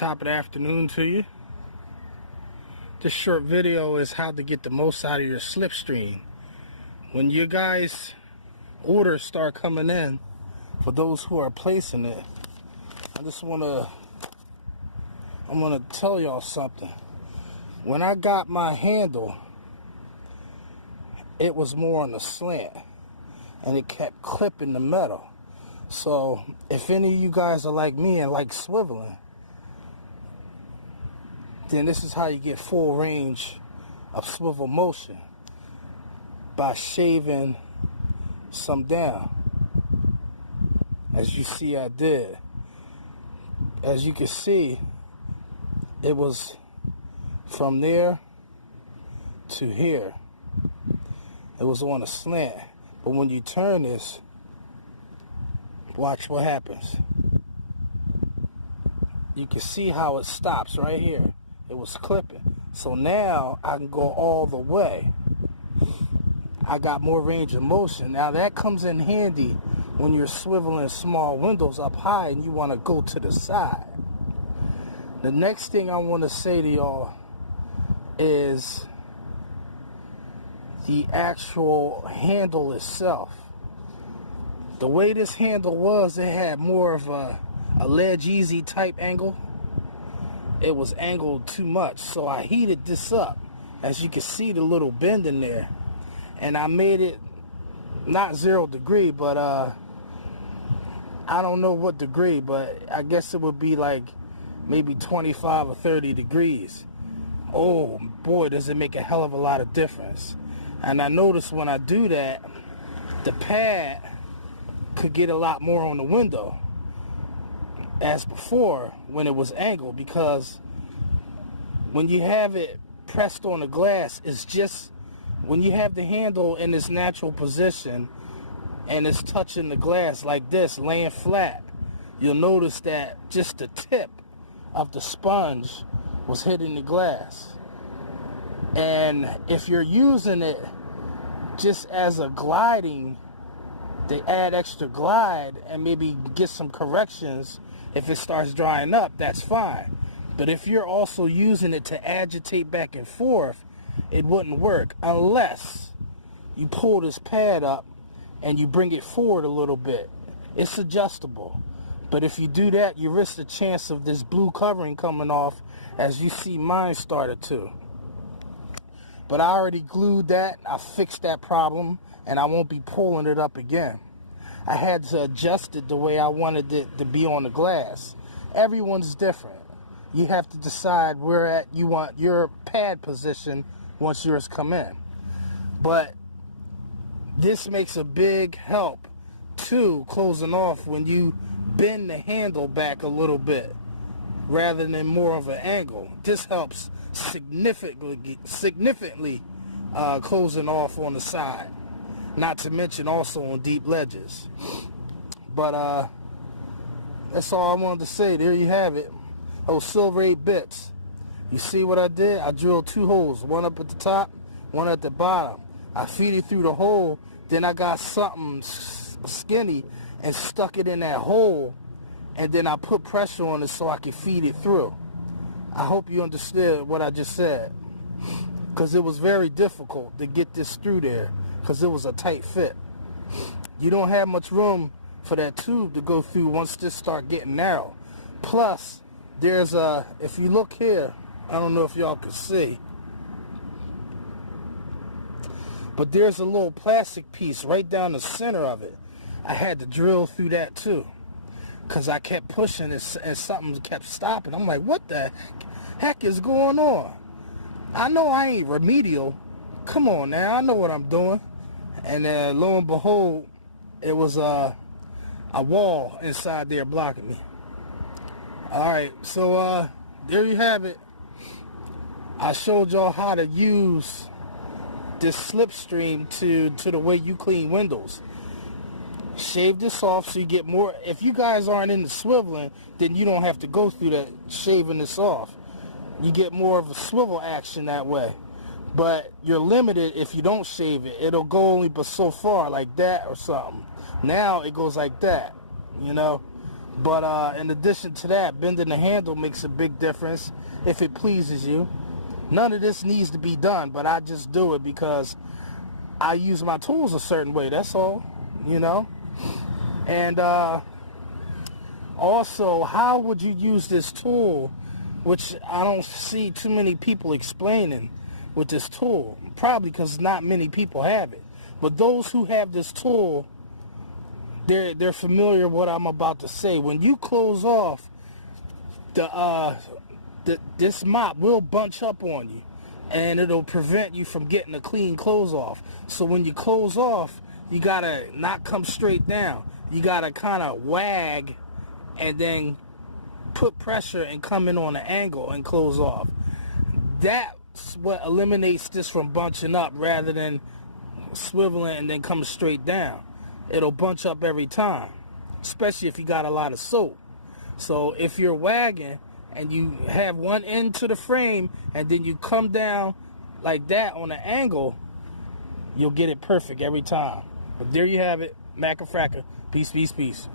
Top of the afternoon to you. This short video is how to get the most out of your slipstream. When you guys orders start coming in, for those who are placing it, I'm gonna tell y'all something. When I got my handle, it was more on the slant and it kept clipping the metal. So if any of you guys are like me and like swiveling, then this is how you get full range of swivel motion, by shaving some down, as you see I did. As you can see, it was from there to here. It was on a slant, but when you turn this, watch what happens. You can see how it stops right here. It was clipping. So now I can go all the way. I got more range of motion. Now that comes in handy when you're swiveling small windows up high and you want to go to the side. The next thing I want to say to y'all is the actual handle itself. The way this handle was, it had more of a ledge easy type angle. It was angled too much, so I heated this up. As you can see, the little bend in there, and I made it not 0 degree, but I don't know what degree, but I guess it would be like maybe 25 or 30 degrees. Oh boy, does it make a hell of a lot of difference. And I noticed when I do that, the pad could get a lot more on the window as before when it was angled, because when you have it pressed on the glass, it's just when you have the handle in its natural position and it's touching the glass like this, laying flat, you'll notice that just the tip of the sponge was hitting the glass. And if you're using it just as a gliding, they add extra glide and maybe get some corrections. If it starts drying up, that's fine. But if you're also using it to agitate back and forth, it wouldn't work unless you pull this pad up and you bring it forward a little bit. It's adjustable. But if you do that, you risk the chance of this blue covering coming off, as you see mine started to. But I already glued that, I fixed that problem, and I won't be pulling it up again. I had to adjust it the way I wanted it to be on the glass. Everyone's different. You have to decide where you want your pad position once yours come in. But this makes a big help too, closing off when you bend the handle back a little bit rather than more of an angle. This helps significantly closing off on the side. Not to mention also on deep ledges. But that's all I wanted to say. There you have it. Those Silver 8 bits. You see what I did? I drilled 2 holes, one up at the top, one at the bottom. I feed it through the hole, then I got something skinny and stuck it in that hole, and then I put pressure on it so I could feed it through. I hope you understood what I just said, because it was very difficult to get this through there, because it was a tight fit. You don't have much room for that tube to go through once this start getting narrow. Plus, there's if you look here, I don't know if y'all can see, but there's a little plastic piece right down the center of it. I had to drill through that too, because I kept pushing it and something kept stopping. I'm like, what the heck is going on? I know I ain't remedial. Come on now, I know what I'm doing. And lo and behold, it was a wall inside there blocking me. Alright, so there you have it. I showed y'all how to use this slipstream to the way you clean windows. Shave this off so you get more. If you guys aren't into swiveling, then you don't have to go through that shaving this off. You get more of a swivel action that way. But you're limited if you don't shave it. It'll go only but so far, like that or something. Now it goes like that, you know. But in addition to that, bending the handle makes a big difference if it pleases you. None of this needs to be done, but I just do it because I use my tools a certain way, that's all, you know. And also, how would you use this tool, which I don't see too many people explaining with this tool, probably because not many people have it. But those who have this tool, they're familiar with what I'm about to say. When you close off, this mop will bunch up on you, and it'll prevent you from getting the clean clothes off. So when you close off, you gotta not come straight down. You gotta kind of wag and then put pressure and come in on an angle and close off. That's what eliminates this from bunching up rather than swiveling and then coming straight down. It'll bunch up every time, especially if you got a lot of soap. So if you're wagging and you have one end to the frame and then you come down like that on an angle, you'll get it perfect every time. But there you have it. Mac and Fracker. Peace, peace, peace.